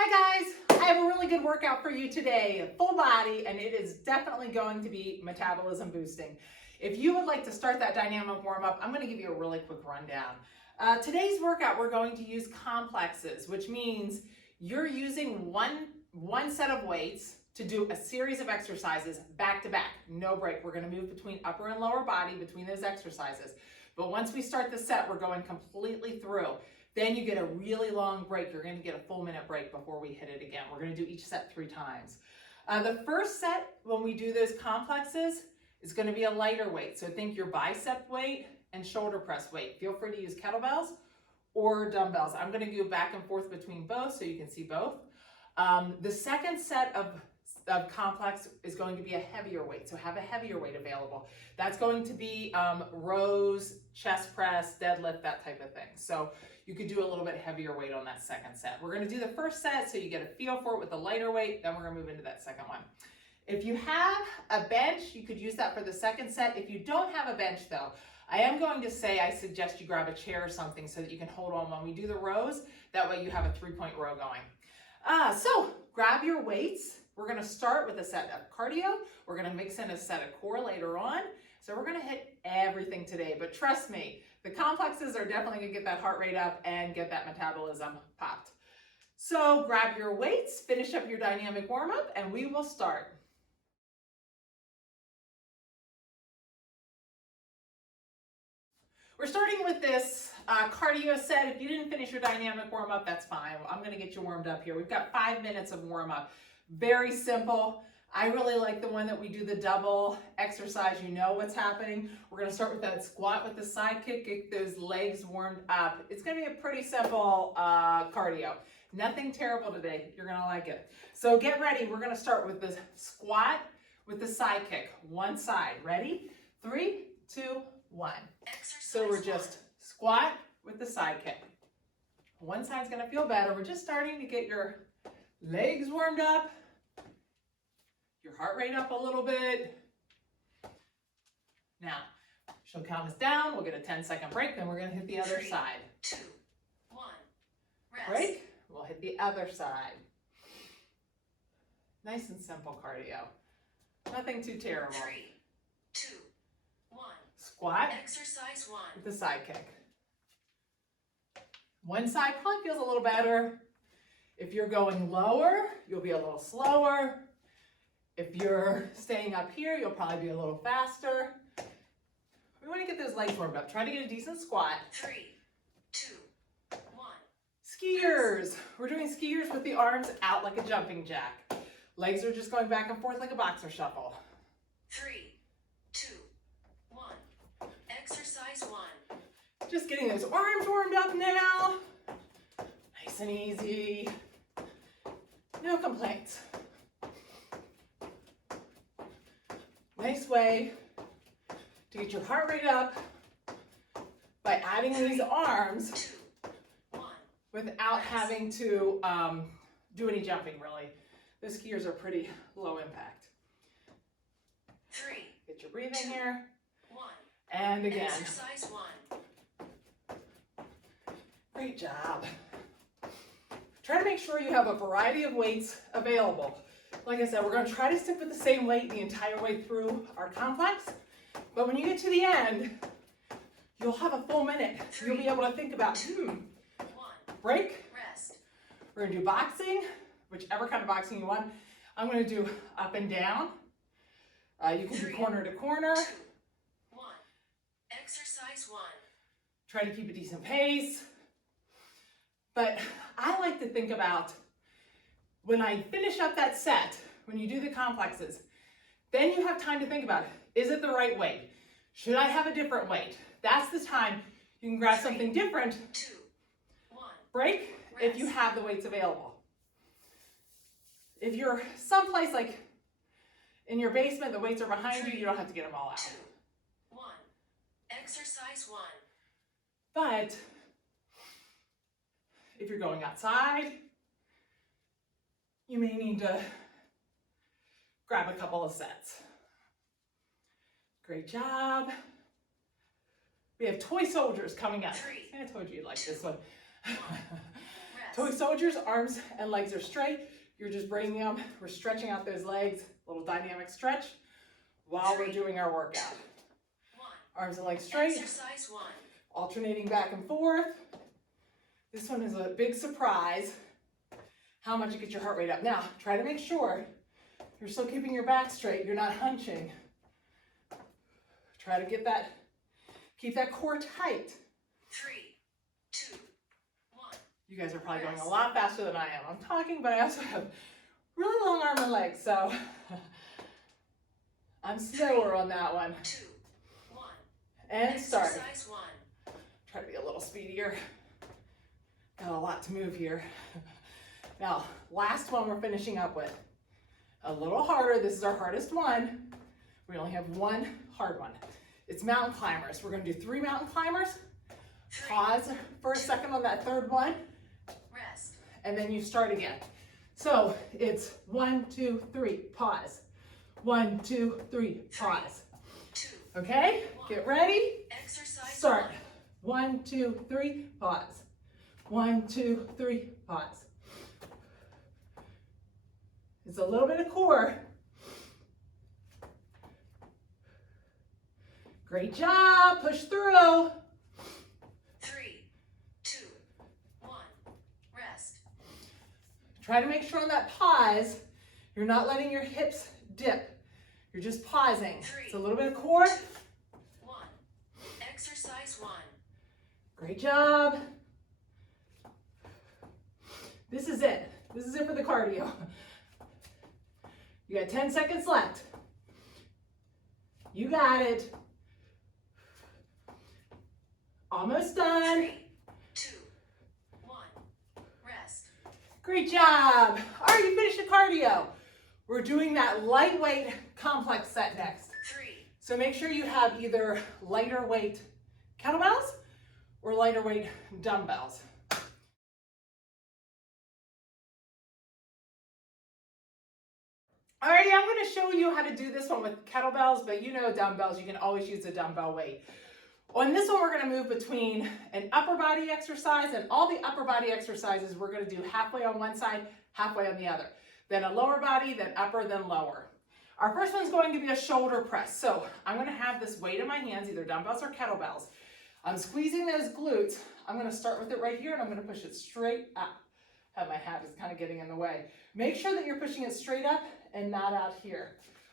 Hi guys, I have a really good workout for you today, full body, and it is definitely going to be metabolism boosting. If you would like to start that dynamic warm-up, I'm going to give you a really quick rundown. Today's workout, we're going to use complexes, which means you're using one set of weights to do a series of exercises back to back, no break. We're going to move between upper and lower body between those exercises. But once we start the set, we're going completely through. Then you get a really long break. You're going to get a full minute break before we hit it again. We're going to do each set 3 times. The first set, when we do those complexes, is going to be a lighter weight. So think your bicep weight and shoulder press weight. Feel free to use kettlebells or dumbbells. I'm going to go back and forth between both so you can see both. The second set of complex is going to be a heavier weight. So have a heavier weight available. That's going to be rows, chest press, deadlift, that type of thing. So you could do a little bit heavier weight on that second set. We're going to do the first set so you get a feel for it with the lighter weight. Then we're going to move into that second one. If you have a bench, you could use that for the second set. If you don't have a bench though, I am going to say I suggest you grab a chair or something so that you can hold on when we do the rows. That way you have a 3-point row going. So grab your weights. We're going to start with a set of cardio. We're going to mix in a set of core later on. So we're going to hit everything today, but trust me, the complexes are definitely going to get that heart rate up and get that metabolism popped. So grab your weights, finish up your dynamic warm-up, and we will start. We're starting with this cardio set. If you didn't finish your dynamic warm-up, that's fine. I'm going to get you warmed up here. We've got 5 minutes of warm-up. Very simple. I really like the one that we do the double exercise. You know what's happening. We're going to start with that squat with the side kick, get those legs warmed up. It's going to be a pretty simple cardio. Nothing terrible today. You're going to like it. So get ready. We're going to start with the squat with the side kick. One side. Ready? 3, 2, 1. So we're just squat with the side kick. One side's going to feel better. We're just starting to get your legs warmed up, your heart rate up a little bit. Now, she'll count us down. We'll get a 10-second break, then we're going to hit the other side. 2, 1, rest. Break. We'll hit the other side. Nice and simple cardio. Nothing too terrible. 3, 2, 1. Squat. Exercise 1. With the side kick. One side probably feels a little better. If you're going lower, you'll be a little slower. If you're staying up here, you'll probably be a little faster. We want to get those legs warmed up. Try to get a decent squat. 3, 2, 1. Skiers. We're doing skiers with the arms out like a jumping jack. Legs are just going back and forth like a boxer shuffle. 3, 2, 1. Exercise 1. Just getting those arms warmed up now. Nice and easy. No complaints. Nice way to get your heart rate up by adding these arms 2, 1. without having to do any jumping, really. Those skiers are pretty low impact. 3, Get your breathing here. 1. And again. Exercise 1. Great job. Try to make sure you have a variety of weights available. Like I said, we're going to try to stick with the same weight the entire way through our complex. But when you get to the end, you'll have a full minute. You'll be able to think about, 1. break. Rest. We're going to do boxing, whichever kind of boxing you want. I'm going to do up and down. You can do 3, corner to corner. 2, 1. Exercise 1. Try to keep a decent pace. But I like to think about when I finish up that set, when you do the complexes, then you have time to think about, is it the right weight? Should I have a different weight? That's the time you can grab something different. 2, 1. Break if you have the weights available. If you're someplace like in your basement, the weights are behind you, you don't have to get them all out. 2, 1. Exercise 1. But if you're going outside, you may need to grab a couple of sets. Great job. We have toy soldiers coming up. 3, I told you you'd like this one. Toy soldiers, arms and legs are straight. You're just bringing them. We're stretching out those legs, a little dynamic stretch while we're doing our workout. Arms and legs straight. Exercise 1. Alternating back and forth. This one is a big surprise, how much you get your heart rate up. Now, try to make sure you're still keeping your back straight. You're not hunching. Try to get that, keep that core tight. 3, 2, 1. You guys are probably going a lot faster than I am. I'm talking, but I also have really long arms and legs, so I'm slower on that one. 2, 1. And start. Exercise 1. Try to be a little speedier. Got a lot to move here. Now, last one we're finishing up with. A little harder. This is our hardest one. We only have one hard one. It's mountain climbers. We're going to do 3 mountain climbers. 3, Pause for a second on that third one, rest. and then you start again. So it's 1, 2, 3, pause. 1, 2, 3, pause. 2, Okay? Get ready. exercise Start. 1. 1, 2, 3, pause. 1, 2, 3, pause. It's a little bit of core. Great job. Push through. 3, 2, 1. Rest. Try to make sure on that pause, you're not letting your hips dip. You're just pausing. It's a little bit of core. 1. Exercise 1. Great job. This is it. This is it for the cardio. You got 10 seconds left. You got it. Almost done. 3, 2, 1. Rest. Great job. All right, you finished the cardio. We're doing that lightweight complex set next. 3, So make sure you have either lighter weight kettlebells or lighter weight dumbbells. Alrighty, I'm going to show you how to do this one with kettlebells, but you know dumbbells, you can always use a dumbbell weight. On this one, we're going to move between an upper body exercise, and all the upper body exercises we're going to do halfway on one side, halfway on the other. Then a lower body, then upper, then lower. Our first one's going to be a shoulder press. So I'm going to have this weight in my hands, either dumbbells or kettlebells. I'm squeezing those glutes. I'm going to start with it right here, and I'm going to push it straight up. My hat is kind of getting in the way. Make sure that you're pushing it straight up and not out here.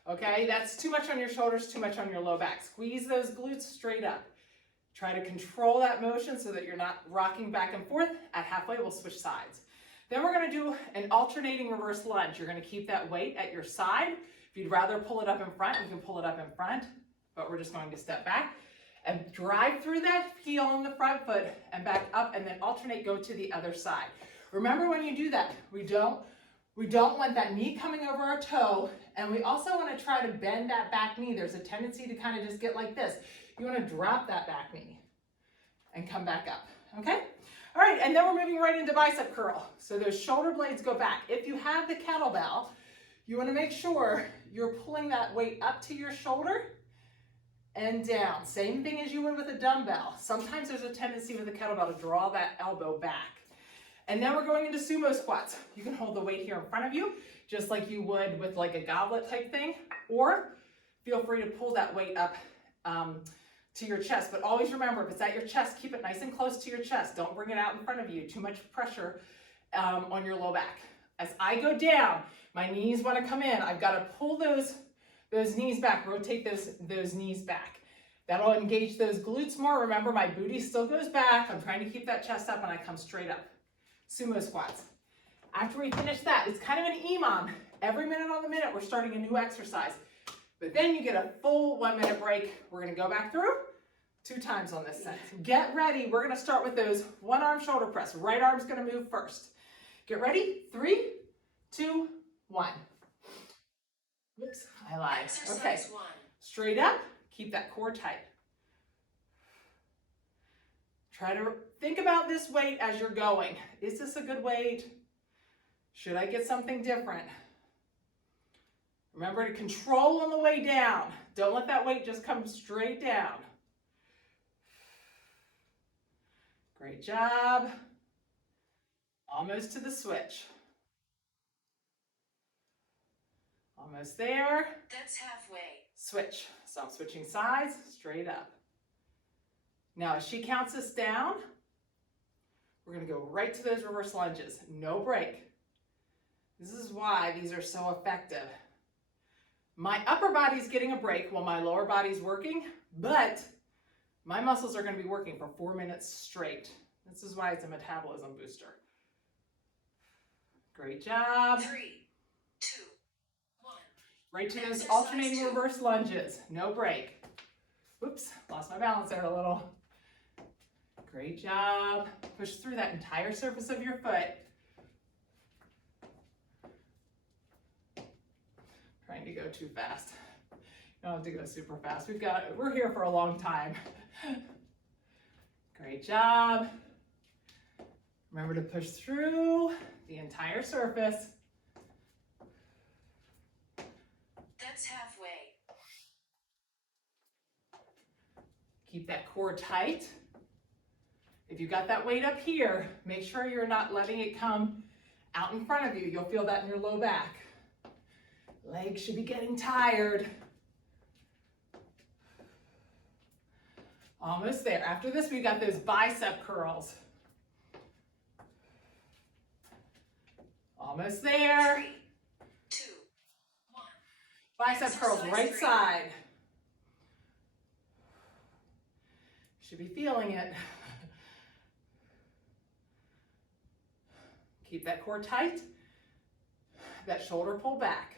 Okay, that's too much on your shoulders, too much on your low back. Squeeze those glutes straight up. Try to control that motion so that you're not rocking back and forth. At halfway, we'll switch sides. Then we're going to do an alternating reverse lunge. You're going to keep that weight at your side. If you'd rather pull it up in front, you can pull it up in front, but we're just going to step back and drive through that heel on the front foot and back up, and then alternate, go to the other side. Remember, when you do that, we don't want that knee coming over our toe, and we also want to try to bend that back knee. There's a tendency to kind of just get like this. You want to drop that back knee and come back up, okay? All right, and then we're moving right into bicep curl. So those shoulder blades go back. If you have the kettlebell, you want to make sure you're pulling that weight up to your shoulder and down. Same thing as you would with a dumbbell. Sometimes there's a tendency with a kettlebell to draw that elbow back. And then we're going into sumo squats. You can hold the weight here in front of you, just like you would with like a goblet type thing, or feel free to pull that weight up to your chest. But always remember, if it's at your chest, keep it nice and close to your chest. Don't bring it out in front of you. Too much pressure on your low back. As I go down, my knees want to come in. I've got to pull those knees back, rotate those knees back. That'll engage those glutes more. Remember, my booty still goes back. I'm trying to keep that chest up, and I come straight up. Sumo squats. After we finish that, it's kind of an EMOM. Every minute on the minute, we're starting a new exercise. But then you get a full 1 minute break. We're going to go back through 2 times on this set. Get ready. We're going to start with those one arm shoulder press. Right arm's going to move first. Get ready. 3, 2, 1. Whoops, I lied. Okay. Exercise 1. Straight up. Keep that core tight. Try to think about this weight as you're going. Is this a good weight? Should I get something different? Remember to control on the way down. Don't let that weight just come straight down. Great job. Almost to the switch. Almost there. That's halfway. Switch. So I'm switching sides, straight up. Now as she counts us down, we're gonna go right to those reverse lunges. No break. This is why these are so effective. My upper body's getting a break while my lower body's working, but my muscles are gonna be working for 4 minutes straight. This is why it's a metabolism booster. Great job. 3, 2, 1. Right to those alternating reverse lunges. No break. Oops, lost my balance there a little. Great job. Push through that entire surface of your foot. Trying to go too fast. You don't have to go super fast. We're here for a long time. Great job. Remember to push through the entire surface. That's halfway. Keep that core tight. If you got that weight up here, make sure you're not letting it come out in front of you. You'll feel that in your low back. Legs should be getting tired. Almost there. After this, we got those bicep curls. Almost there. 3, 2, 1. Bicep curls, right side. Should be feeling it. Keep that core tight. That shoulder pull back.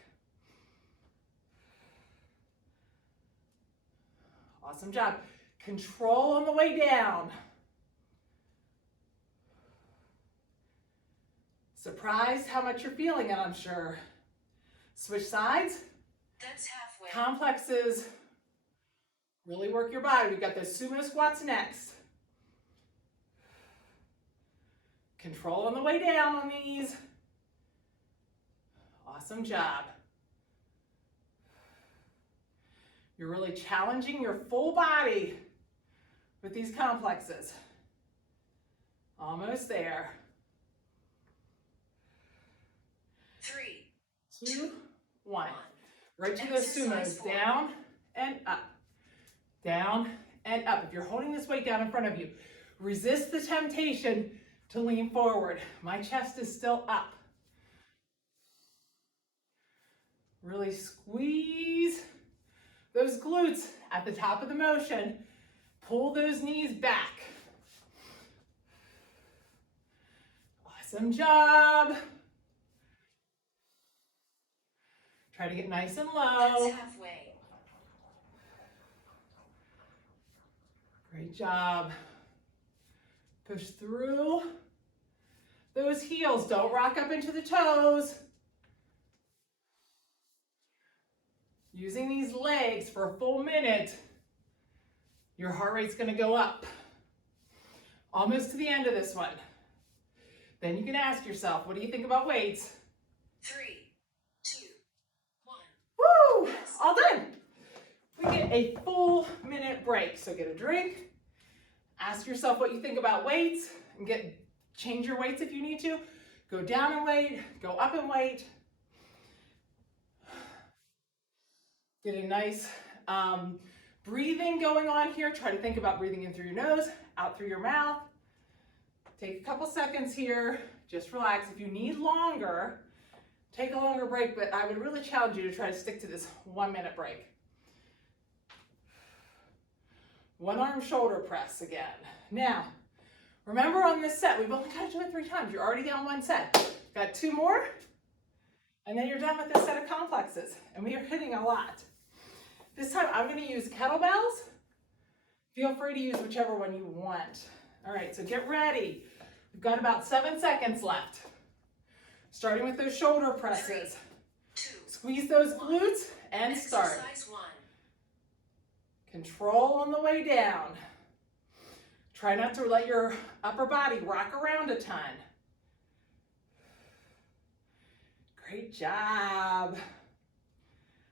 Awesome job. Control on the way down. Surprised how much you're feeling it, I'm sure. Switch sides. That's halfway. Complexes. Really work your body. We've got those sumo squats next. Control on the way down on these. Awesome job. You're really challenging your full body with these complexes. Almost there. 3, 2, 1. Right to those sumos. Down and up. Down and up. If you're holding this weight down in front of you, resist the temptation to lean forward. My chest is still up. Really squeeze those glutes at the top of the motion. Pull those knees back. Awesome job. Try to get nice and low. That's halfway. Great job. Push through those heels. Don't rock up into the toes. Using these legs for a full minute, your heart rate's going to go up. Almost to the end of this one. Then you can ask yourself, what do you think about weights? 3, 2, 1. Woo! All done. We get a full minute break. So get a drink. Ask yourself what you think about weights and change your weights if you need to. Go down in weight, go up in weight. Get a nice breathing going on here. Try to think about breathing in through your nose, out through your mouth. Take a couple seconds here. Just relax. If you need longer, take a longer break, but I would really challenge you to try to stick to this 1 minute break. One arm shoulder press again. Now, remember on this set, we've only got to do it 3 times. You're already down 1 set. Got 2 more, and then you're done with this set of complexes. And we are hitting a lot. This time I'm going to use kettlebells. Feel free to use whichever one you want. All right, so get ready. We've got about 7 seconds left. Starting with those shoulder presses. 3, 2, Squeeze those glutes and start. Exercise 1. Control on the way down. Try not to let your upper body rock around a ton. Great job.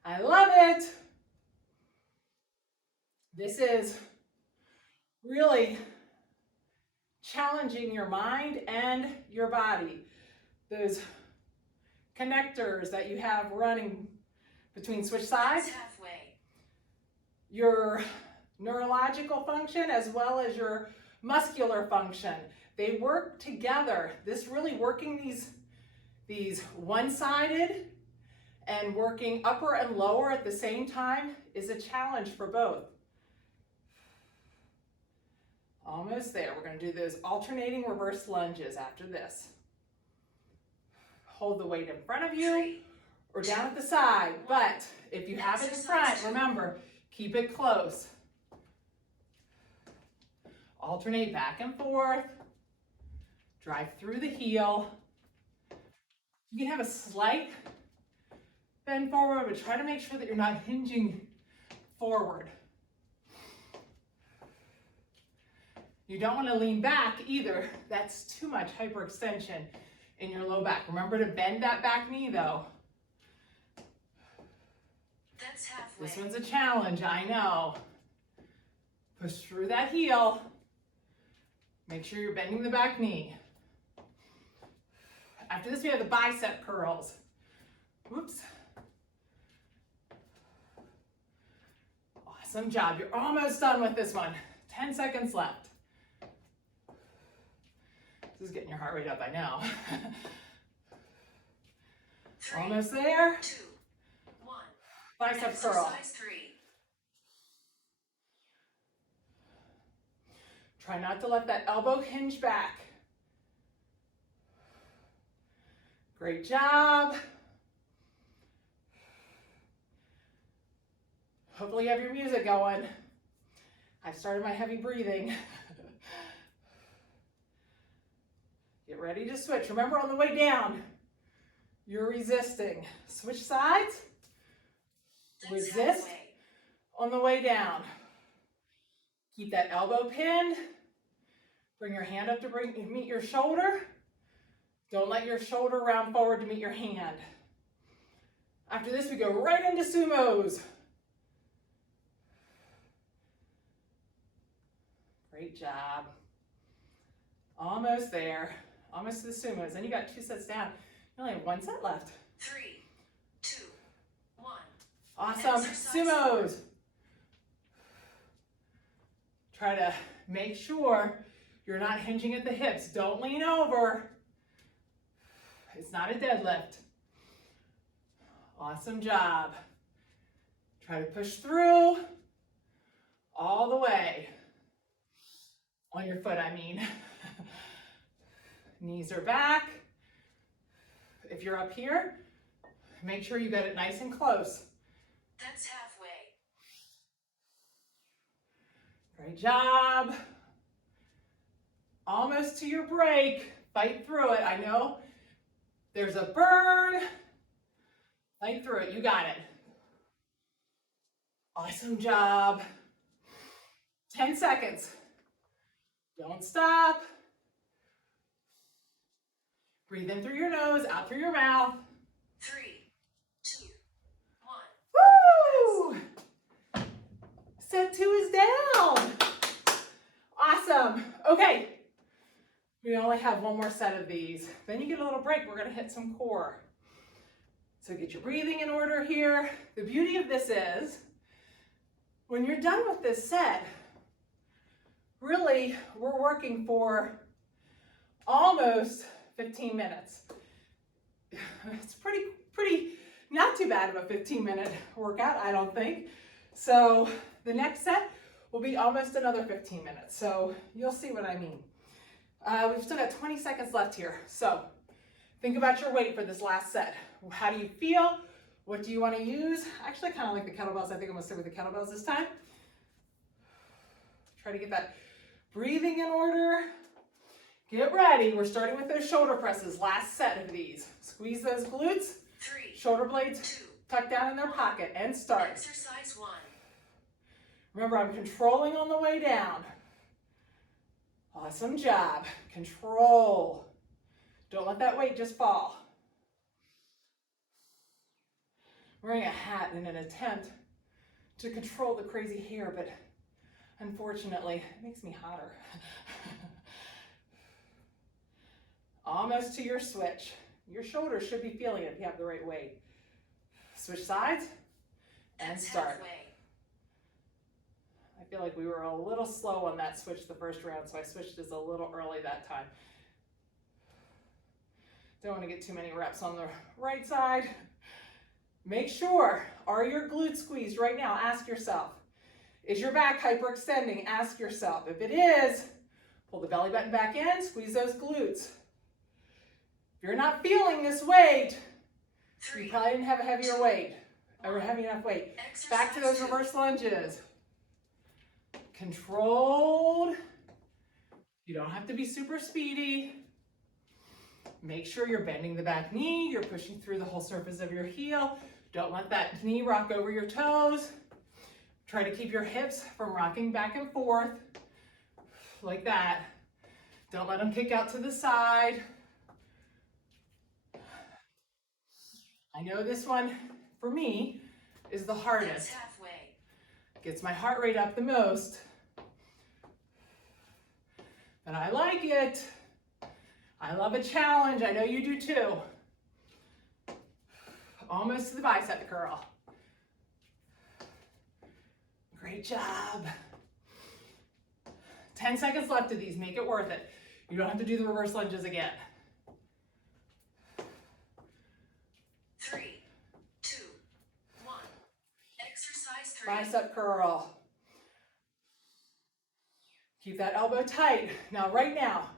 I love it. This is really challenging your mind and your body. Those connectors that you have running between switch sides, halfway. your neurological function as well as your muscular function. They work together. This really working these one-sided and working upper and lower at the same time is a challenge for both. Almost there. We're going to do those alternating reverse lunges after this. Hold the weight in front of you or down at the side, but if you have it in front, remember, keep it close. Alternate back and forth. Drive through the heel. You can have a slight bend forward, but try to make sure that you're not hinging forward. You don't want to lean back either. That's too much hyperextension in your low back. Remember to bend that back knee though. That's halfway. This one's a challenge, I know. Push through that heel. Make sure you're bending the back knee. After this, we have the bicep curls. Whoops. Awesome job. You're almost done with this one. 10 seconds left. This is getting your heart rate up, I know. 3, Almost there. 2, 1. Bicep curl. Exercise 3. Try not to let that elbow hinge back. Great job. Hopefully you have your music going. I've started my heavy breathing. Get ready to switch. Remember, on the way down, you're resisting. Switch sides. That's Resist halfway. on the way down. Keep that elbow pinned. Bring your hand up to meet your shoulder. Don't let your shoulder round forward to meet your hand. After this, we go right into sumos. Great job. Almost there. Almost to the sumos. Then you got 2 sets down. You only have 1 set left. 3, 2, 1. Awesome. Exercise Sumos. Try to make sure you're not hinging at the hips. Don't lean over. It's not a deadlift. Awesome job. Try to push through all the way. On your foot, I mean. Knees are back. If you're up here, make sure you get it nice and close. That's halfway. Great job. Almost to your break. Fight through it. I know there's a burn. Fight through it. You got it. Awesome job. 10 seconds. Don't stop. Breathe in through your nose, out through your mouth. 3, 2, 1. Woo! Set 2 is down. Awesome. Okay. We only have 1 more set of these. Then you get a little break. We're going to hit some core. So get your breathing in order here. The beauty of this is, when you're done with this set, really, we're working for almost 15 minutes. It's pretty, not too bad of a 15-minute workout, I don't think. So the next set will be almost another 15 minutes. So you'll see what I mean. We've still got 20 seconds left here. So think about your weight for this last set. How do you feel? What do you want to use? I actually kind of like the kettlebells. I think I'm going to stick with the kettlebells this time. Try to get that breathing in order. Get ready. We're starting with those shoulder presses. Last set of these. Squeeze those glutes. 3, Shoulder blades 2. tucked down in their pocket and start. Exercise 1. Remember, I'm controlling on the way down. Awesome job. Control. Don't let that weight just fall. I'm wearing a hat in an attempt to control the crazy hair, but unfortunately, it makes me hotter. Almost to your switch. Your shoulders should be feeling it if you have the right weight. Switch sides and That's start. halfway. I feel like we were a little slow on that switch the first round, so I switched this a little early that time. Don't want to get too many reps on the right side. Make sure, are your glutes squeezed right now? Ask yourself. Is your back hyperextending? Ask yourself. If it is, pull the belly button back in, squeeze those glutes. If you're not feeling this weight, you probably didn't have a heavier weight, or heavy enough weight. Back to those reverse lunges. Controlled. You don't have to be super speedy. Make sure you're bending the back knee. You're pushing through the whole surface of your heel. Don't let that knee rock over your toes. Try to keep your hips from rocking back and forth like that. Don't let them kick out to the side. I know this one, for me, is the hardest. That's halfway. Gets my heart rate up the most. But I like it. I love a challenge. I know you do too. Almost to the bicep curl. Great job. 10 seconds left of these. Make it worth it. You don't have to do the reverse lunges again. 3, 2, 1. Exercise 3. Bicep curl. Keep that elbow tight. Now, right now,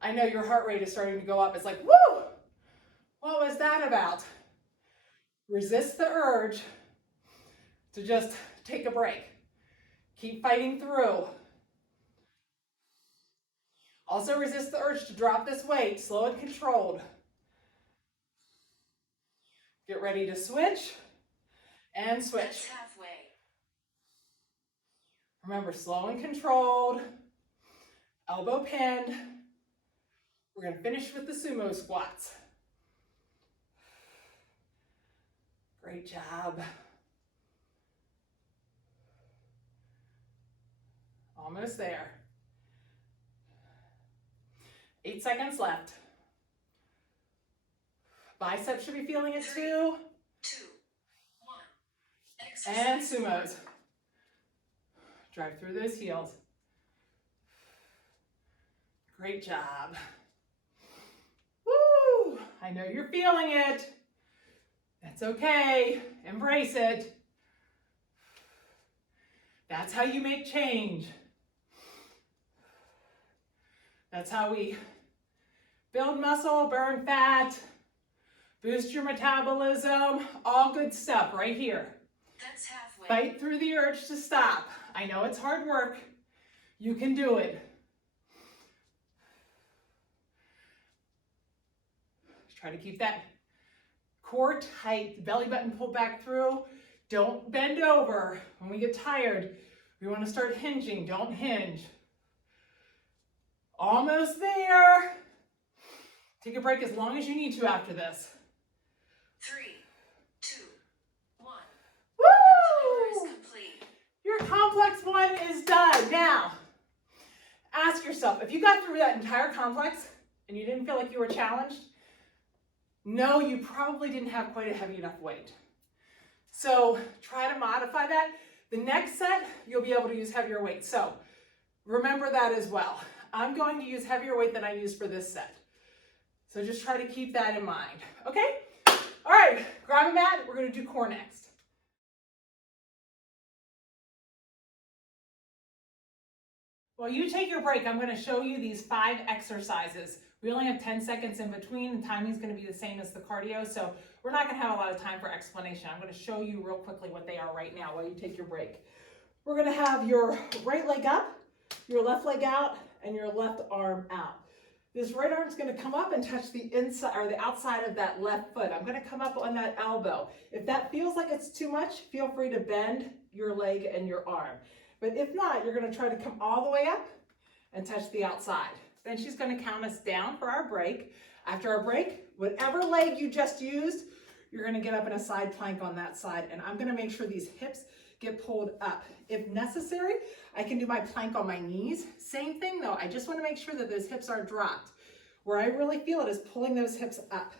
I know your heart rate is starting to go up. It's like, woo! What was that about? Resist the urge to just take a break. Keep fighting through. Also resist the urge to drop this weight, slow and controlled. Get ready to switch and switch. That's halfway. Remember, slow and controlled, elbow pinned. We're going to finish with the sumo squats. Great job. Almost there. 8 seconds left. Biceps should be feeling it too. 2, 1. And Exercise sumos. Drive through those heels. Great job. Woo! I know you're feeling it. That's okay. Embrace it. That's how you make change. That's how we build muscle, burn fat, boost your metabolism, all good stuff right here. That's halfway. Fight through the urge to stop. I know it's hard work. You can do it. Try to keep that core tight, the belly button pulled back through. Don't bend over. When we get tired, we want to start hinging. Don't hinge. Almost there. Take a break as long as you need to after this. 3, 2, 1. Woo! Your timer is complete. Your complex one is done. Now, ask yourself, if you got through that entire complex and you didn't feel like you were challenged, no, you probably didn't have quite a heavy enough weight. So try to modify that. The next set, you'll be able to use heavier weight. So remember that as well. I'm going to use heavier weight than I used for this set. So just try to keep that in mind. Okay? All right, grab a mat. We're going to do core next. While you take your break, I'm going to show you these 5 exercises. We only have 10 seconds in between. The timing is going to be the same as the cardio, so we're not going to have a lot of time for explanation. I'm going to show you real quickly what they are right now while you take your break. We're going to have your right leg up, your left leg out, and your left arm out. This right arm is going to come up and touch the inside or the outside of that left foot. I'm going to come up on that elbow. If that feels like it's too much, feel free to bend your leg and your arm. But if not, you're going to try to come all the way up and touch the outside. Then she's going to count us down for our break. After our break, whatever leg you just used, you're going to get up in a side plank on that side. And I'm going to make sure these hips get pulled up. If necessary, I can do my plank on my knees. Same thing though, I just want to make sure that those hips are dropped. Where I really feel it is pulling those hips up.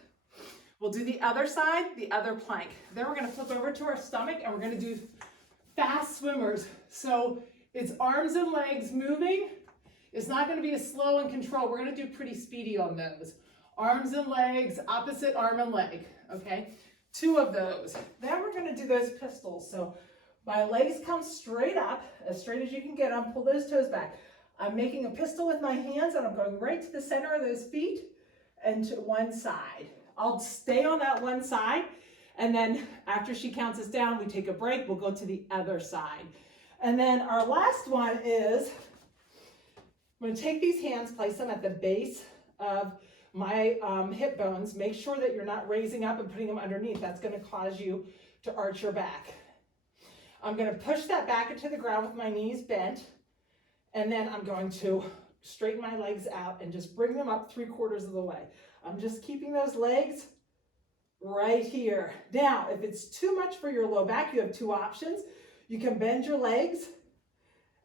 We'll do the other side, the other plank. Then we're gonna flip over to our stomach and we're gonna do fast swimmers. So it's arms and legs moving. It's not gonna be as slow and controlled. We're gonna do pretty speedy on those. Arms and legs, opposite arm and leg, okay? 2 of those. Then we're gonna do those pistols. So my legs come straight up, as straight as you can get them. Pull those toes back. I'm making a pistol with my hands and I'm going right to the center of those feet and to one side. I'll stay on that one side, and then after she counts us down, we take a break. We'll go to the other side. And then our last one is, I'm going to take these hands, place them at the base of my hip bones. Make sure that you're not raising up and putting them underneath. That's going to cause you to arch your back. I'm going to push that back into the ground with my knees bent, and then I'm going to straighten my legs out and just bring them up 3/4 of the way. I'm just keeping those legs right here. Now, if it's too much for your low back, you have 2 options. You can bend your legs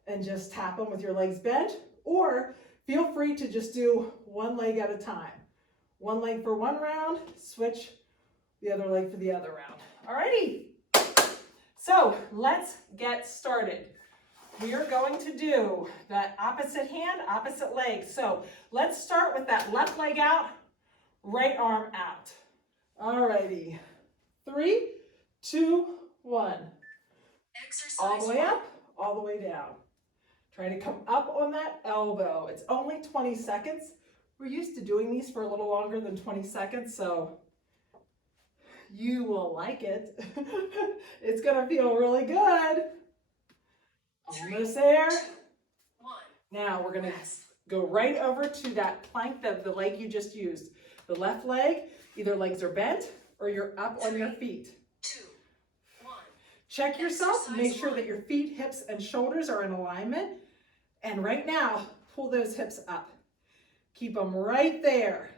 and just tap them with your legs bent, or feel free to just do one leg at a time. One leg for one round, switch the other leg for the other round. Alrighty, so let's get started. We are going to do that opposite hand, opposite leg. So let's start with that left leg out, right arm out. Alrighty, 3, 2, 1. Exercise All the way 1. up, all the way down. Try to come up on that elbow. It's only 20 seconds. We're used to doing these for a little longer than 20 seconds, so you will like it. It's gonna feel really good. 3, Almost there. 2, 1. Now we're gonna Rest. go right over to that plank, the leg you just used. The left leg, either legs are bent or you're up on your 3, feet. 2, 1. Check yourself, Exercise make sure 1. that your feet, hips, and shoulders are in alignment. And right now, pull those hips up. Keep them right there.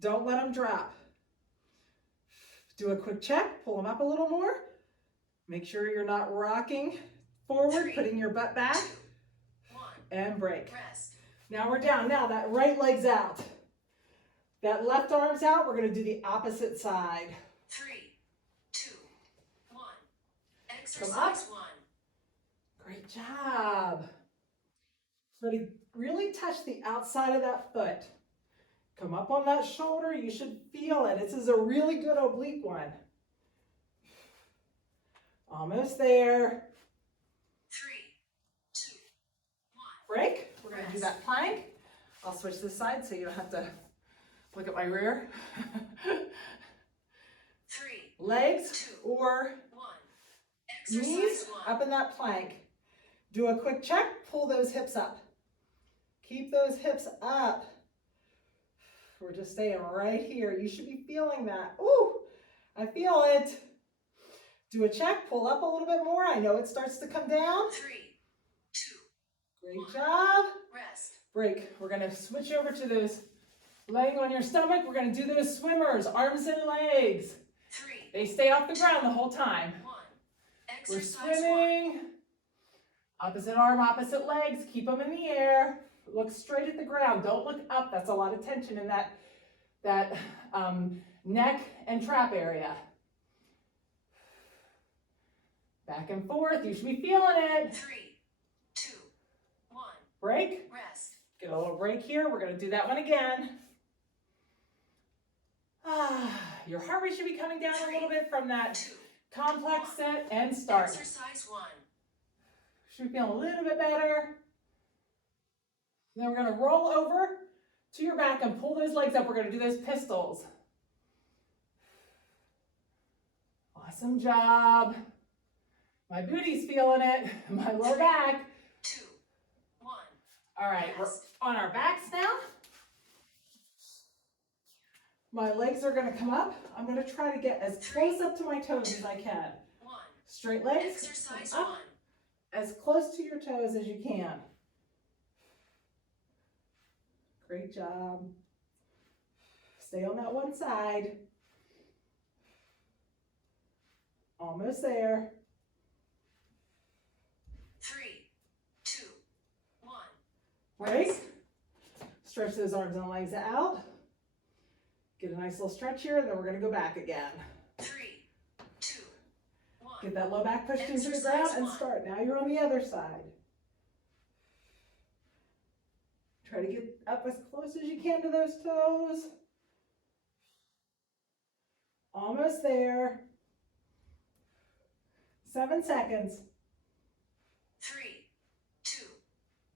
Don't let them drop. Do a quick check, pull them up a little more. Make sure you're not rocking forward, 3, putting your butt back, 2, 1. and break. Rest. Now we're down. Now that right leg's out. That left arm's out. We're gonna do the opposite side. 3, 2, 1. up. Exercise 1. Great job. Ready, really touch the outside of that foot. Come up on that shoulder. You should feel it. This is a really good oblique one. Almost there. 3, 2, 1. Break. We're going to do that plank. I'll switch this side so you don't have to look at my rear. 3, Legs 2, or 1. knees Exercise 1. up in that plank. Do a quick check. Pull those hips up. Keep those hips up. We're just staying right here. You should be feeling that. Ooh, I feel it. Do a check. Pull up a little bit more. I know it starts to come down. 3, 2, Great job. rest. Break. We're going to switch over to those laying on your stomach. We're going to do those swimmers, arms and legs. 3, They stay off the ground the whole time. 1. We're Exercise 1. swimming. Opposite arm, opposite legs. Keep them in the air. Look straight at the ground. Don't look up. That's a lot of tension in that neck and trap area. Back and forth. You should be feeling it. 3, 2, 1. Break. Rest. Get a little break here. We're going to do that one again. Your heart rate should be coming down a little bit from that 2. complex set and start. Exercise 1. Should be feeling a little bit better. Then we're going to roll over to your back and pull those legs up. We're going to do those pistols. Awesome job. My booty's feeling it. My lower back. 2, 1. All right, we're on our backs now. My legs are going to come up. I'm going to try to get as close up to my toes as I can. 1. Straight legs. Exercise Up. 1. As close to your toes as you can. Great job. Stay on that one side. Almost there. 3, 2, 1. Break. Stretch Stretch those arms and legs out. Get a nice little stretch here, and then we're going to go back again. 3, 2, 1. Get that low back pushed into the ground and start. Now you're on the other side. Try to get up as close as you can to those toes. Almost there. 7 seconds. 3, 2,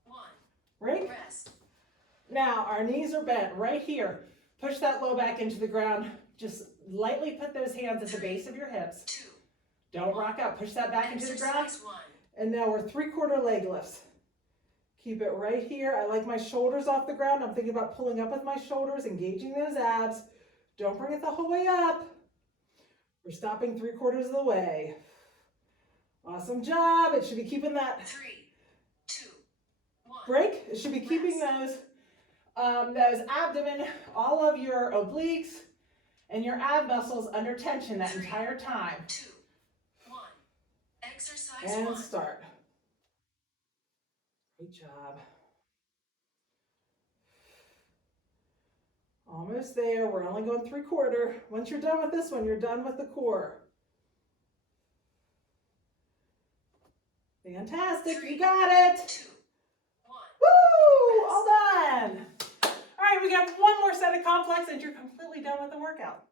1. Break. Rest. Now our knees are bent right here. Push that low back into the ground. Just lightly put those hands at the base of your hips. 2. Don't rock out. Push that back into the ground. Exercise 1. And now we're 3/4 leg lifts. Keep it right here. I like my shoulders off the ground. I'm thinking about pulling up with my shoulders, engaging those abs. Don't bring it the whole way up. We're stopping 3/4 of the way. Awesome job. It should be keeping that 3, 2, 1. break. It should be keeping those abdomen, all of your obliques and your ab muscles under tension that entire time. 2, 1. Exercise And 1. start. Great job. Almost there. We're only going 3/4. Once you're done with this one, you're done with the core. Fantastic. You got it. 2, 1. Woo! All done. All right, we got one more set of complex and you're completely done with the workout.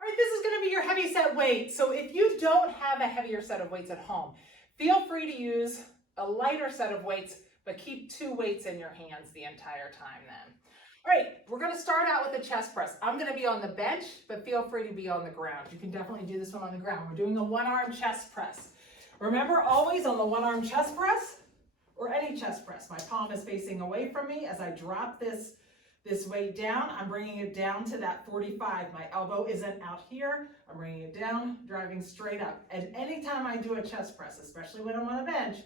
All right, this is going to be your heavy set weight. So if you don't have a heavier set of weights at home, feel free to use a lighter set of weights, but keep 2 weights in your hands the entire time then. All right, we're going to start out with a chest press. I'm going to be on the bench, but feel free to be on the ground. You can definitely do this one on the ground. We're doing a 1-arm chest press. Remember, always on the 1-arm chest press, or any chest press, my palm is facing away from me. As I drop this weight down, I'm bringing it down to that 45. My elbow isn't out here. I'm bringing it down, driving straight up. And anytime I do a chest press, especially when I'm on a bench,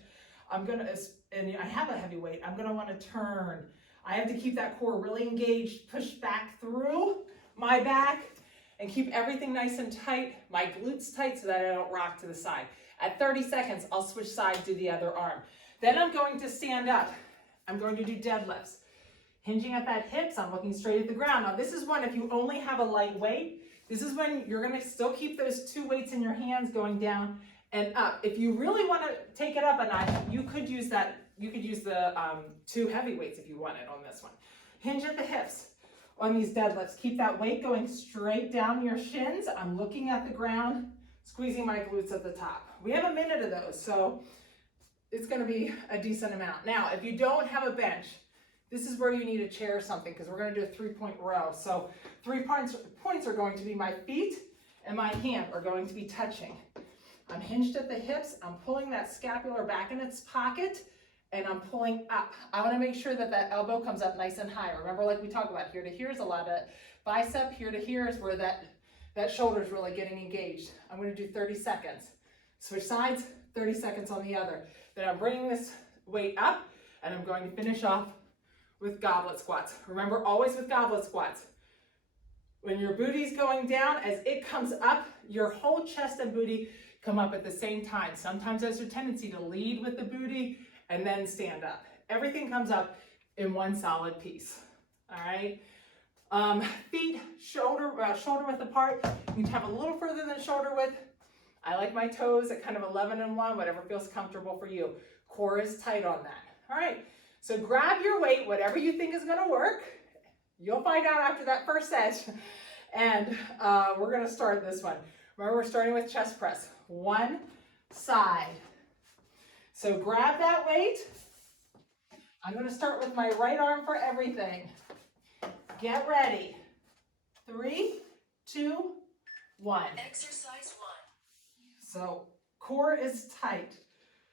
and I have a heavy weight, I'm gonna wanna turn. I have to keep that core really engaged, push back through my back, and keep everything nice and tight, my glutes tight so that I don't rock to the side. At 30 seconds, I'll switch sides to the other arm. Then I'm going to stand up. I'm going to do deadlifts. Hinging at that hips, I'm looking straight at the ground. Now this is when, if you only have a light weight, this is when you're gonna still keep those 2 weights in your hands going down and up. If you really wanna take it up a notch, you could use the 2 heavy weights if you wanted on this one. Hinge at the hips on these deadlifts. Keep that weight going straight down your shins. I'm looking at the ground, squeezing my glutes at the top. We have a minute of those, so it's gonna be a decent amount. Now, if you don't have a bench, this is where you need a chair or something, because we're going to do a 3-point row. So 3 points are going to be my feet and my hand are going to be touching. I'm hinged at the hips. I'm pulling that scapular back in its pocket and I'm pulling up. I want to make sure that that elbow comes up nice and high. Remember, like we talked about, here to here is a lot of bicep. Here to here is where that shoulder is really getting engaged. I'm going to do 30 seconds. Switch sides, 30 seconds on the other. Then I'm bringing this weight up and I'm going to finish off with goblet squats. Remember, always with goblet squats, when your booty's going down, as it comes up, your whole chest and booty come up at the same time. Sometimes there's a tendency to lead with the booty and then stand up. Everything comes up in one solid piece. All right. Feet shoulder width apart. You can have a little further than shoulder width. I like my toes at kind of 11 and 1, whatever feels comfortable for you. Core is tight on that. All right. So grab your weight, whatever you think is going to work. You'll find out after that first set. And we're going to start this one. Remember, we're starting with chest press. One side. So grab that weight. I'm going to start with my right arm for everything. Get ready. 3, 2, 1. Exercise 1. So core is tight.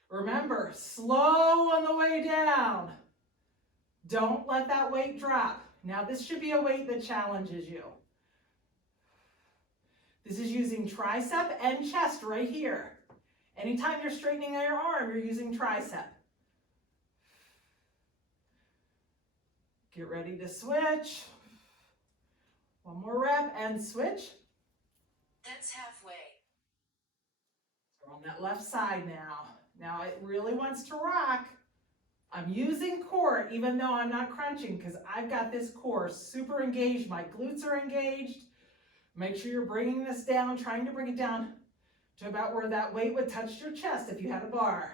Remember, slow on the way down. Don't let that weight drop. Now this should be a weight that challenges you. This is using tricep and chest right here. Anytime you're straightening your arm, you're using tricep. Get ready to switch. One more rep and switch. That's halfway. We're on that left side now. Now it really wants to rock. I'm using core even though I'm not crunching because I've got this core super engaged. My glutes are engaged. Make sure you're bringing this down, trying to bring it down to about where that weight would touch your chest if you had a bar.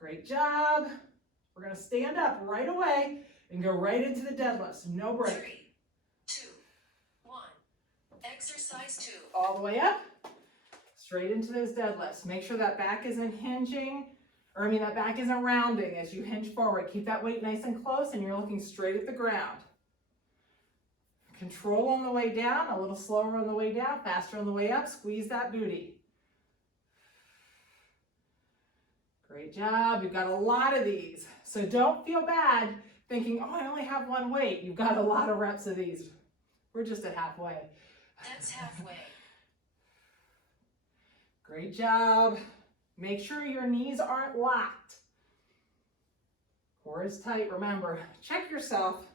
Great job. We're going to stand up right away and go right into the deadlifts. No break. 3, 2, 1. Exercise 2. All the way up, straight into those deadlifts. Make sure that back isn't hinging, that back isn't rounding as you hinge forward. Keep that weight nice and close and you're looking straight at the ground. Control on the way down, a little slower on the way down, faster on the way up. Squeeze that booty. Great job. You've got a lot of these. So don't feel bad thinking, oh, I only have one weight. You've got a lot of reps of these. We're just at halfway. That's halfway. Great job. Make sure your knees aren't locked. Core is tight. Remember, check yourself.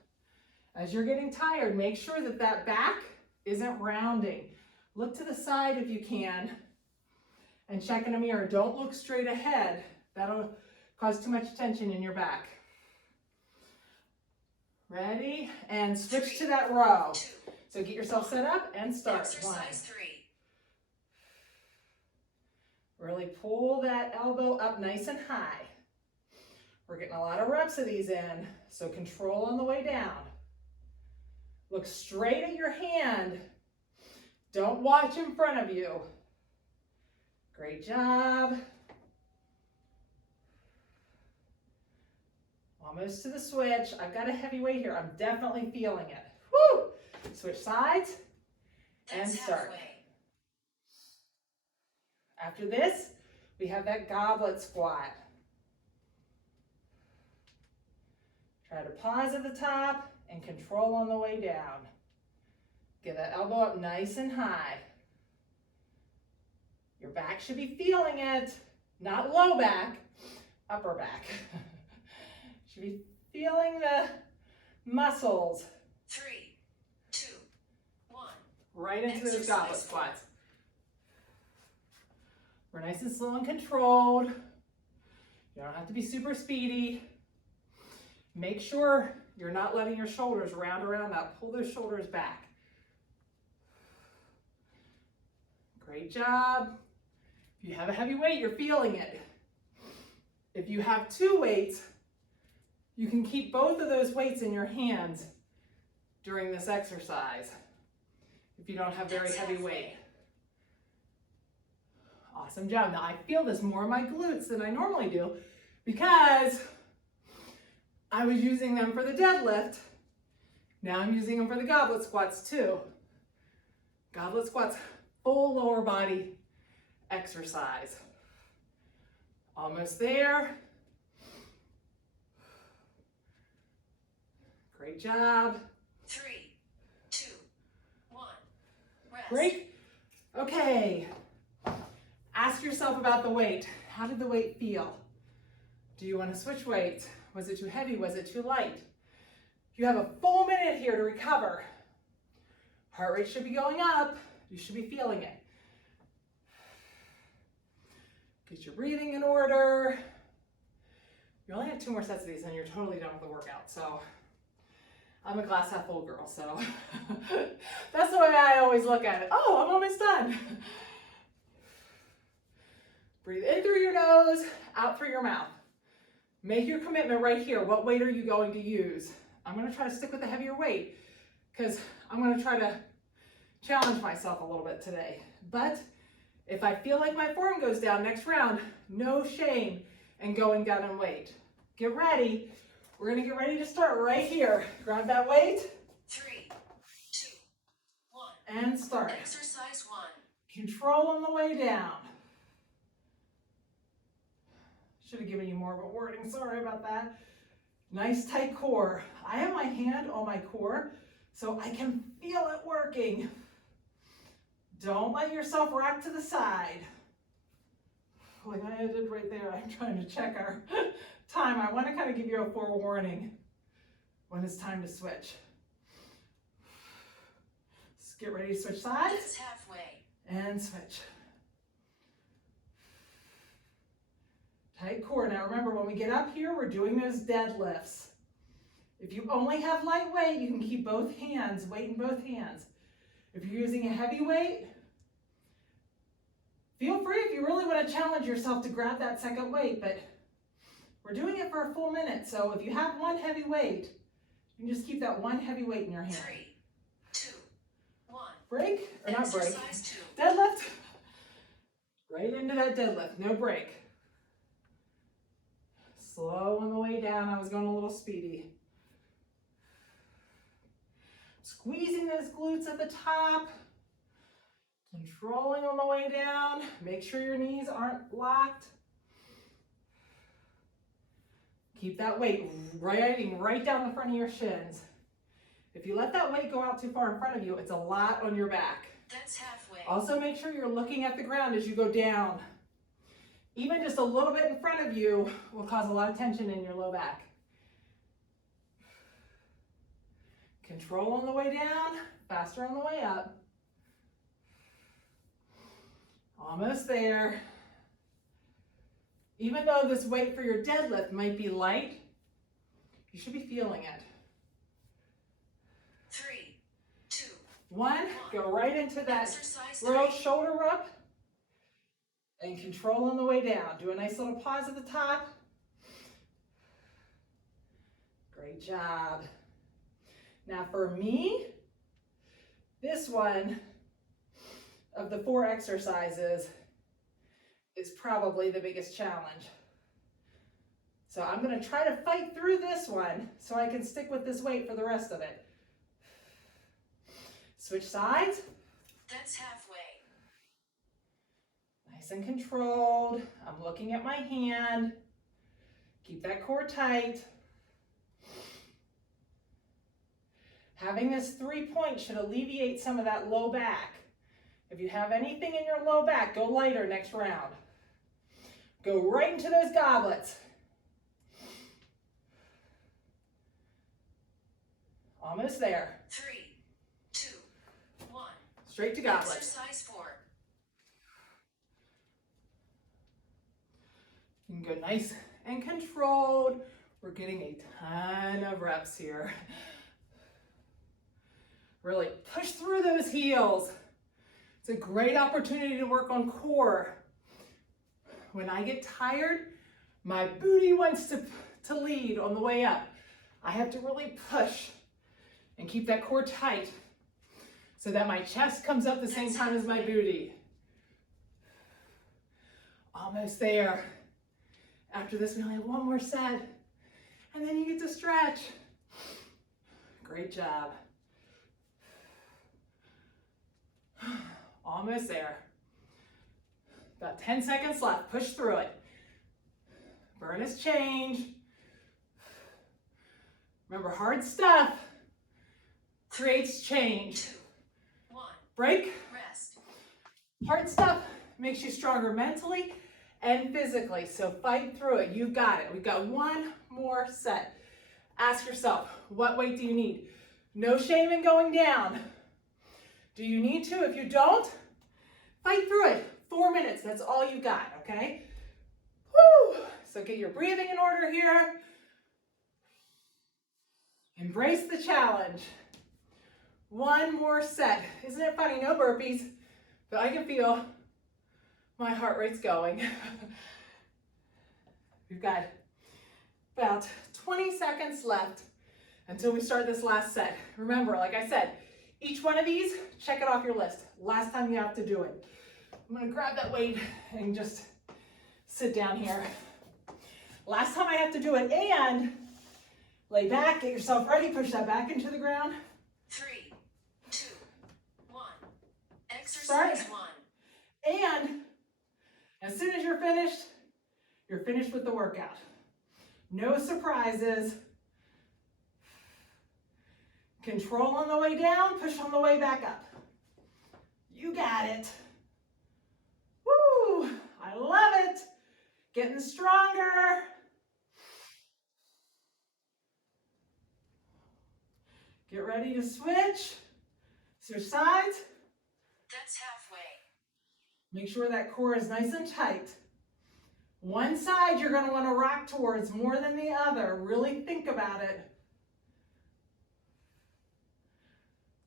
As you're getting tired, make sure that that back isn't rounding. Look to the side if you can and check in a mirror. Don't look straight ahead. That'll cause too much tension in your back. Ready? And switch to that row. 2. So get yourself set up and start. Exercise 3. Really pull that elbow up nice and high. We're getting a lot of reps of these in, so control on the way down. Look straight at your hand. Don't watch in front of you. Great job. Almost to the switch. I've got a heavy weight here. I'm definitely feeling it. Woo! Switch sides and start. Halfway. After this, we have that goblet squat. Try to pause at the top and control on the way down. Get that elbow up nice and high. Your back should be feeling it, not low back, upper back. Should be feeling the muscles. 3, 2, 1. Right into those Exercise goblet squats. We're nice and slow and controlled. You don't have to be super speedy. Make sure you're not letting your shoulders round around that. Pull those shoulders back. Great job. If you have a heavy weight, you're feeling it. If you have two weights, you can keep both of those weights in your hands during this exercise if you don't have very heavy weight. Awesome job. Now I feel this more in my glutes than I normally do because I was using them for the deadlift. Now I'm using them for the goblet squats too. Goblet squats, full lower body exercise. Almost there. Great job. 3, 2, 1. Rest. Break. Okay. Ask yourself about the weight. How did the weight feel? Do you want to switch weights? Was it too heavy? Was it too light? You have a full minute here to recover. Heart rate should be going up. You should be feeling it. Get your breathing in order. You only have 2 more sets of these and you're totally done with the workout. So I'm a glass half full girl, so that's the way I always look at it. Oh, I'm almost done. Breathe in through your nose, out through your mouth. Make your commitment right here. What weight are you going to use? I'm going to try to stick with the heavier weight because I'm going to try to challenge myself a little bit today. But if I feel like my form goes down next round, no shame in going down in weight. Get ready. We're going to get ready to start right here. Grab that weight. 3, 2, 1. And start. Exercise 1. Control on the way down. Should have given you more of a wording. Sorry about that. Nice tight core. I have my hand on my core so I can feel it working. Don't let yourself rock to the side. Like I did right there. I'm trying to check our time. I want to kind of give you a forewarning when it's time to switch. Just get ready to switch sides. That's halfway. And switch. Tight core. Now remember, when we get up here, we're doing those deadlifts. If you only have light weight, you can keep both hands, weight in both hands. If you're using a heavy weight, feel free if you really want to challenge yourself to grab that second weight, but we're doing it for a full minute. So if you have one heavy weight, you can just keep that one heavy weight in your hand. 3, 2, 1. Break, or not break, Exercise 2. deadlift. Right into that deadlift, no break. Slow on the way down. I was going a little speedy. Squeezing those glutes at the top. Controlling on the way down. Make sure your knees aren't locked. Keep that weight riding right down the front of your shins. If you let that weight go out too far in front of you, it's a lot on your back. That's halfway. Also make sure you're looking at the ground as you go down. Even just a little bit in front of you will cause a lot of tension in your low back. Control on the way down, faster on the way up. Almost there. Even though this weight for your deadlift might be light, you should be feeling it. 3, 2, 1, go right into that exercise row 3. shoulder rub. And control on the way down. Do a nice little pause at the top. Great job. Now for me, this one of the 4 exercises is probably the biggest challenge. So I'm going to try to fight through this one so I can stick with this weight for the rest of it. Switch sides. That's halfway. Nice and controlled. I'm looking at my hand. Keep that core tight. Having this 3-point should alleviate some of that low back. If you have anything in your low back, go lighter next round. Go right into those goblets. Almost there. 3, 2, 1. Straight to goblets. Exercise 4. You can go nice and controlled. We're getting a ton of reps here. Really push through those heels. It's a great opportunity to work on core. When I get tired, my booty wants to lead on the way up. I have to really push and keep that core tight so that my chest comes up the same time as my booty. Almost there. After this, we only have one more set, and then you get to stretch. Great job. Almost there. About 10 seconds left. Push through it. Burn is change. Remember, hard stuff creates change. 2, 1. Break. Rest. Hard stuff makes you stronger mentally and physically, so fight through it. You've got it. We've got one more set. Ask yourself, what weight do you need? No shame in going down. Do you need to? If you don't, fight through it. 4 minutes, that's all you got, okay? Woo! So get your breathing in order here. Embrace the challenge. One more set. Isn't it funny? No burpees, but I can feel my heart rate's going. We've got about 20 seconds left until we start this last set. Remember, like I said, each one of these, check it off your list. Last time you have to do it. I'm gonna grab that weight and just sit down here. Last time I have to do it, and lay back, get yourself ready, push that back into the ground. 3, 2, 1. Start. Exercise 1. And as soon as you're finished with the workout. No surprises. Control on the way down, push on the way back up. You got it. Woo! I love it. Getting stronger. Get ready to switch. Switch sides. That's halfway. Make sure that core is nice and tight. One side you're going to want to rock towards more than the other. Really think about it.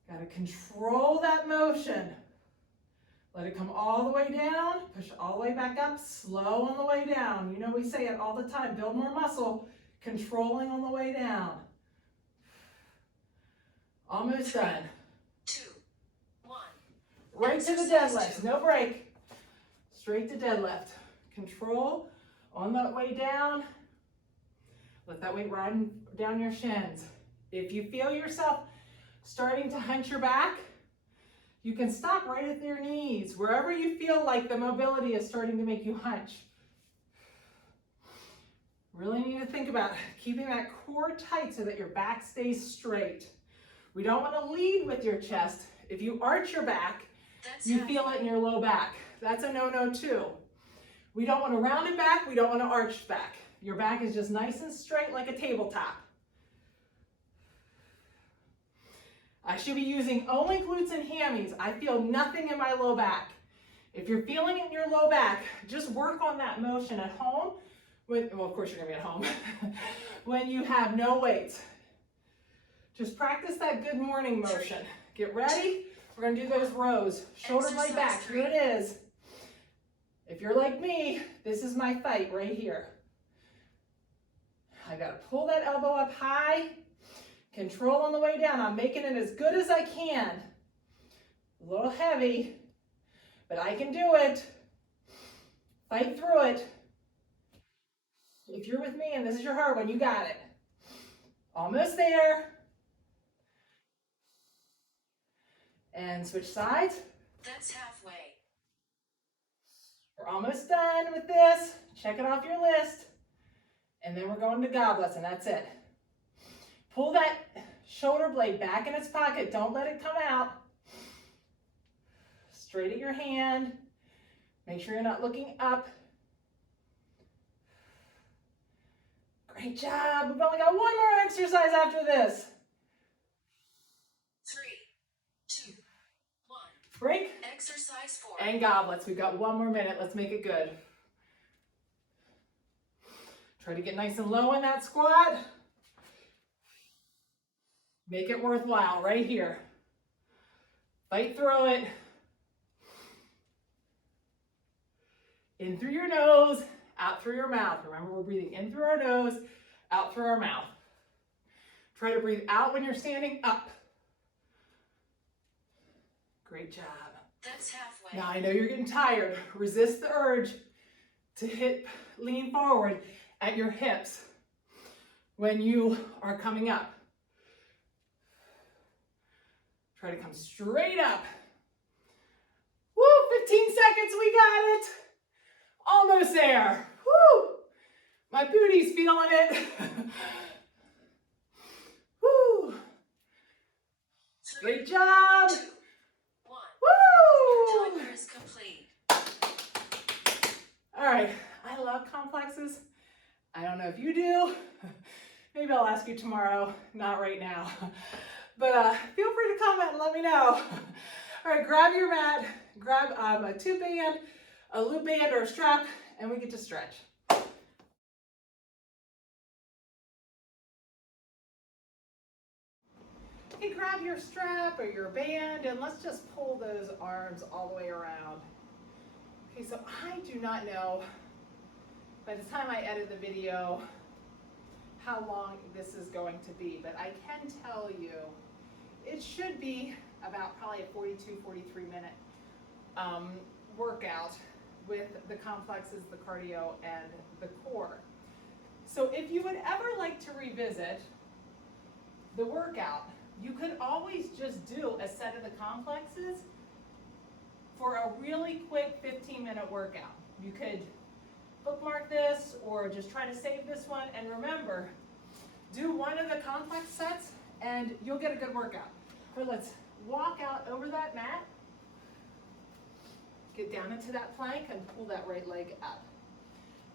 Got to control that motion. Let it come all the way down, push all the way back up, slow on the way down. You know we say it all the time, build more muscle, controlling on the way down. Almost done. 2, 1. Right to the deadlift, no break. Straight to deadlift. Control on that way down. Let that weight ride down your shins. If you feel yourself starting to hunch your back, you can stop right at your knees, wherever you feel like the mobility is starting to make you hunch. Really need to think about keeping that core tight so that your back stays straight. We don't want to lead with your chest. If you arch your back, you feel it in your low back. That's a no-no too. We don't want to round it back, we don't want to arch back. Your back is just nice and straight like a tabletop. I should be using only glutes and hammies. I feel nothing in my low back. If you're feeling it in your low back, just work on that motion at home. Well, of course you're gonna be at home. When you have no weights. Just practice that good morning motion. Get ready. We're gonna do those rows. Shoulder blade back, here it is. If you're like me, this is my fight right here. I gotta pull that elbow up high. Control on the way down. I'm making it as good as I can. A little heavy, but I can do it. Fight through it. If you're with me and this is your hard one, you got it. Almost there. And switch sides. That's halfway. We're almost done with this. Check it off your list. And then we're going to goblets, and that's it. Pull that shoulder blade back in its pocket. Don't let it come out. Straight at your hand. Make sure you're not looking up. Great job. We've only got one more exercise after this. 3, 2, 1. Break. Exercise 4. And goblets. We've got one more minute. Let's make it good. Try to get nice and low in that squat. Make it worthwhile right here. Fight through it. In through your nose, out through your mouth. Remember, we're breathing in through our nose, out through our mouth. Try to breathe out when you're standing up. Great job. That's halfway. Now, I know you're getting tired. Resist the urge to lean forward at your hips when you are coming up. Try to come straight up. Woo, 15 seconds, we got it. Almost there. Woo, my booty's feeling it. Woo. Great job. 2, 1. Woo. Timer is complete. All right, I love complexes. I don't know if you do. Maybe I'll ask you tomorrow, not right now. But feel free to comment and let me know. All right, grab your mat, grab a tube band, a loop band, or a strap, and we get to stretch. Okay, grab your strap or your band, and let's just pull those arms all the way around. Okay, so I do not know, by the time I edit the video, how long this is going to be, but I can tell you it should be about probably a 42, 43 minute workout with the complexes, the cardio, and the core. So if you would ever like to revisit the workout, you could always just do a set of the complexes for a really quick 15-minute workout. You could bookmark this or just try to save this one, and remember, do one of the complex sets and you'll get a good workout. Or let's walk out over that mat, get down into that plank and pull that right leg up.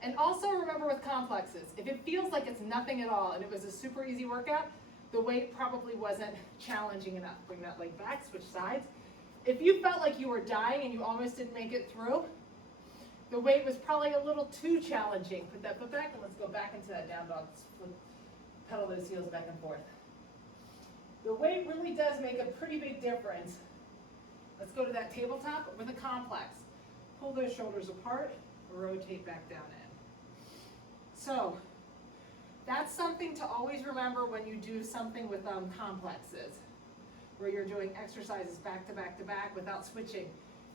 And also remember with complexes, if it feels like it's nothing at all and it was a super easy workout, the weight probably wasn't challenging enough. Bring that leg back, switch sides. If you felt like you were dying and you almost didn't make it through, the weight was probably a little too challenging. Put that foot back and let's go back into that down dog. Pedal those heels back and forth. The weight really does make a pretty big difference. Let's go to that tabletop with a complex. Pull those shoulders apart, rotate back down in. So that's something to always remember when you do something with complexes, where you're doing exercises back to back to back without switching.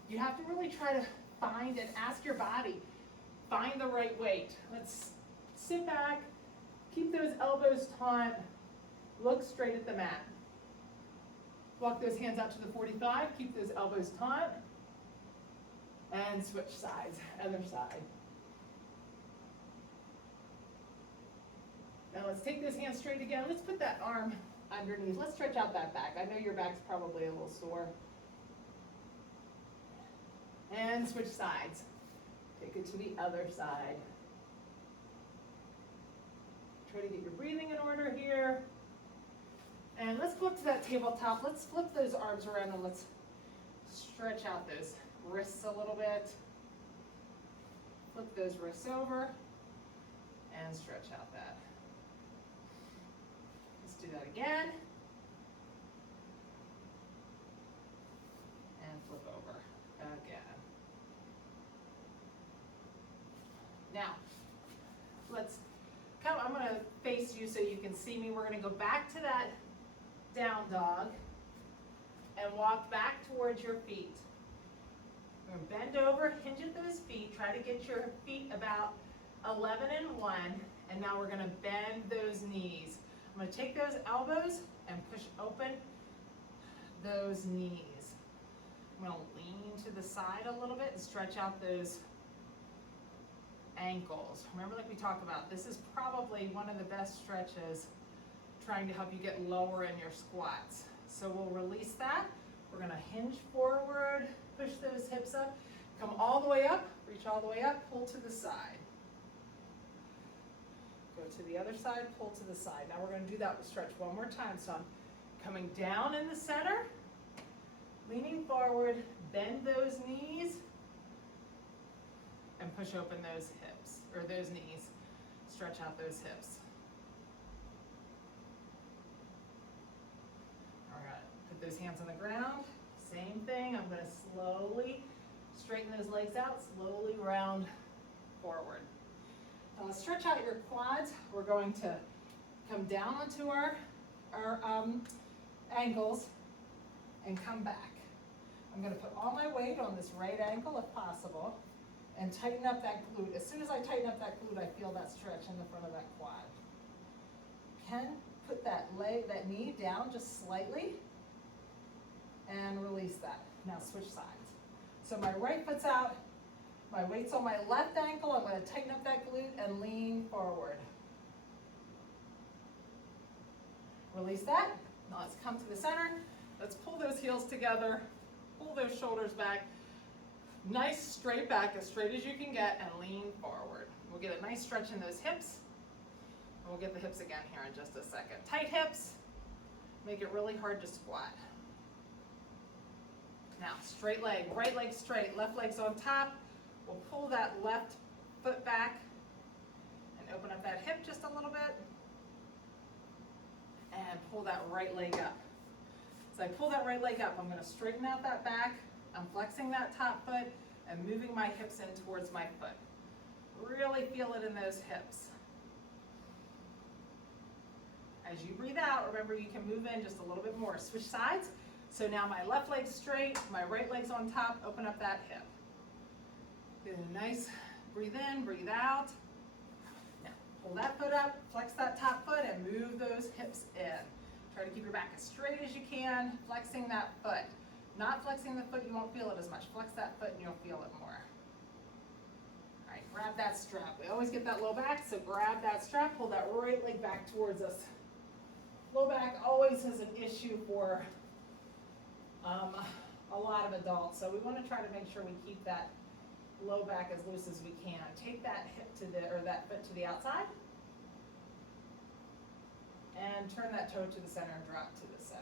You have to really try to find and ask your body, find the right weight. Let's sit back, keep those elbows taut, look straight at the mat. Walk those hands out to the 45, keep those elbows taut, and switch sides, other side. Now let's take those hands straight again. Let's put that arm underneath. Let's stretch out that back. I know your back's probably a little sore. And switch sides. Take it to the other side. Try to get your breathing in order here. And let's go up to that tabletop. Let's flip those arms around and let's stretch out those wrists a little bit. Flip those wrists over and stretch out that. Let's do that again. And flip over again. Now, I'm going to face you so you can see me. We're going to go back to that down dog and walk back towards your feet. We're going to bend over, hinge at those feet, try to get your feet about 11 and 1, and now we're going to bend those knees. I'm going to take those elbows and push open those knees. I'm going to lean to the side a little bit and stretch out those ankles. Remember, like we talked about, this is probably one of the best stretches trying to help you get lower in your squats. So we'll release that. We're going to hinge forward, push those hips up, come all the way up, reach all the way up, pull to the side. Go to the other side, pull to the side. Now we're going to do that stretch one more time. So I'm coming down in the center, leaning forward, bend those knees, and push open those hips, or those knees. Stretch out those hips. All right, put those hands on the ground. Same thing, I'm gonna slowly straighten those legs out, slowly round forward. Now let's stretch out your quads. We're going to come down onto our ankles and come back. I'm gonna put all my weight on this right ankle if possible, and tighten up that glute. As soon as I tighten up that glute, I feel that stretch in the front of that quad. Can put that knee down just slightly and release that. Now switch sides. So my right foot's out, my weight's on my left ankle. I'm going to tighten up that glute and lean forward. Release that. Now let's come to the center. Let's pull those heels together, pull those shoulders back. Nice straight back, as straight as you can get, and lean forward. We'll get a nice stretch in those hips. And we'll get the hips again here in just a second. Tight hips make it really hard to squat. Now, straight leg, right leg straight, left leg's on top. We'll pull that left foot back and open up that hip just a little bit. And pull that right leg up. As I pull that right leg up, I'm going to straighten out that back. I'm flexing that top foot and moving my hips in towards my foot. Really feel it in those hips. As you breathe out, remember you can move in just a little bit more. Switch sides. So now my left leg's straight, my right leg's on top, open up that hip. Get a nice breathe in, breathe out. Now pull that foot up, flex that top foot, and move those hips in. Try to keep your back as straight as you can, flexing that foot. Not flexing the foot, you won't feel it as much. Flex that foot and you'll feel it more. All right, grab that strap. We always get that low back, so grab that strap, pull that right leg back towards us. Low back always is an issue for a lot of adults, so we want to try to make sure we keep that low back as loose as we can. Take that hip that foot to the outside, and turn that toe to the center and drop to the center.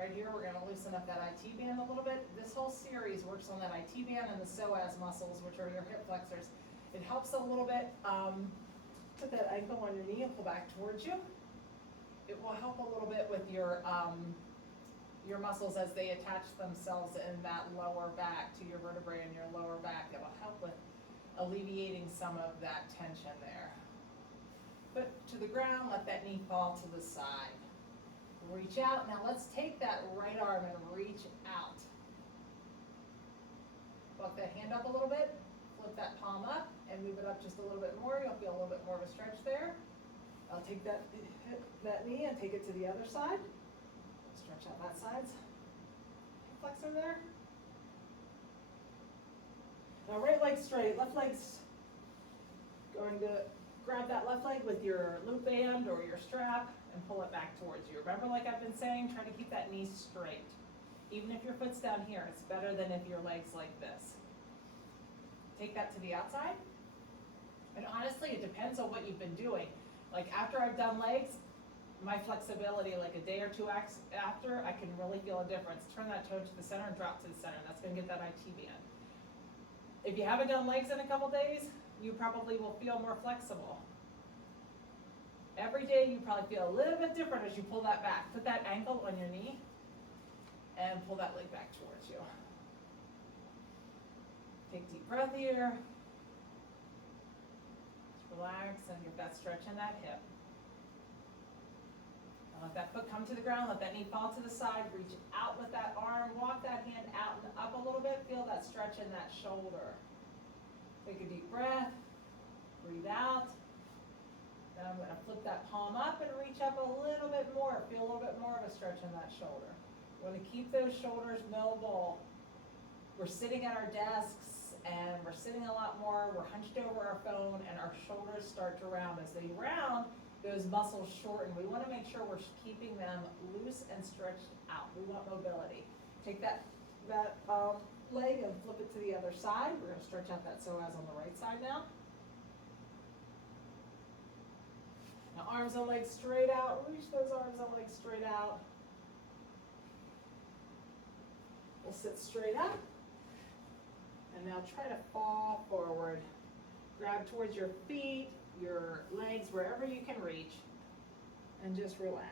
Right here, we're gonna loosen up that IT band a little bit. This whole series works on that IT band and the psoas muscles, which are your hip flexors. It helps a little bit, put that ankle on your knee and pull back towards you. It will help a little bit with your muscles as they attach themselves in that lower back to your vertebrae in your lower back. It will help with alleviating some of that tension there. Foot to the ground, let that knee fall to the side. Reach out. Now let's take that right arm and reach out. Walk that hand up a little bit, flip that palm up, and move it up just a little bit more. You'll feel a little bit more of a stretch there. I'll take that knee and take it to the other side. Stretch out that side's flexor there. Now right leg straight, left leg's going to grab that left leg with your loop band or your strap and pull it back towards you. Remember, like I've been saying, try to keep that knee straight. Even if your foot's down here, it's better than if your leg's like this. Take that to the outside. And honestly, it depends on what you've been doing. Like after I've done legs, my flexibility, like a day or two after, I can really feel a difference. Turn that toe to the center and drop to the center. That's gonna get that IT band. If you haven't done legs in a couple days, you probably will feel more flexible. Every day you probably feel a little bit different as you pull that back. Put that ankle on your knee and pull that leg back towards you. Take a deep breath here. Just relax and get that stretch in that hip. Now let that foot come to the ground, let that knee fall to the side, reach out with that arm, walk that hand out and up a little bit, feel that stretch in that shoulder. Take a deep breath, breathe out. Then I'm going to flip that palm up and reach up a little bit more. Feel a little bit more of a stretch in that shoulder. We want to keep those shoulders mobile. We're sitting at our desks and we're sitting a lot more. We're hunched over our phone and our shoulders start to round. As they round, those muscles shorten. We want to make sure we're keeping them loose and stretched out. We want mobility. Take that leg and flip it to the other side. We're going to stretch out that psoas on the right side now. Now arms and legs straight out. Reach those arms and legs straight out. We'll sit straight up. And now try to fall forward. Grab towards your feet, your legs, wherever you can reach. And just relax.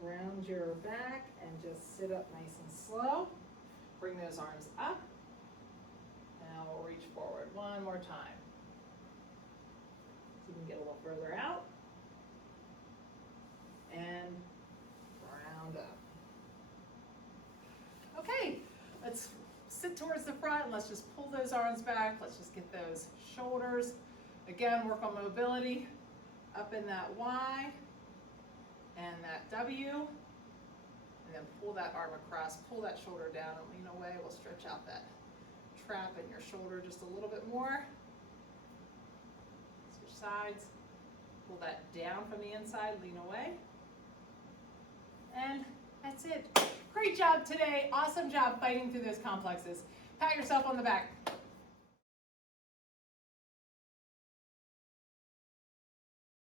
Round your back and just sit up nice and slow. Bring those arms up. Now we'll reach forward one more time. So you can get a little further out. And round up. Okay, let's sit towards the front and let's just pull those arms back. Let's just get those shoulders. Again, work on mobility. Up in that Y and that W. And then pull that arm across, pull that shoulder down and lean away. We'll stretch out that trap in your shoulder just a little bit more. Switch sides. Pull that down from the inside, lean away. And that's it. Great job today. Awesome job fighting through those complexes. Pat yourself on the back.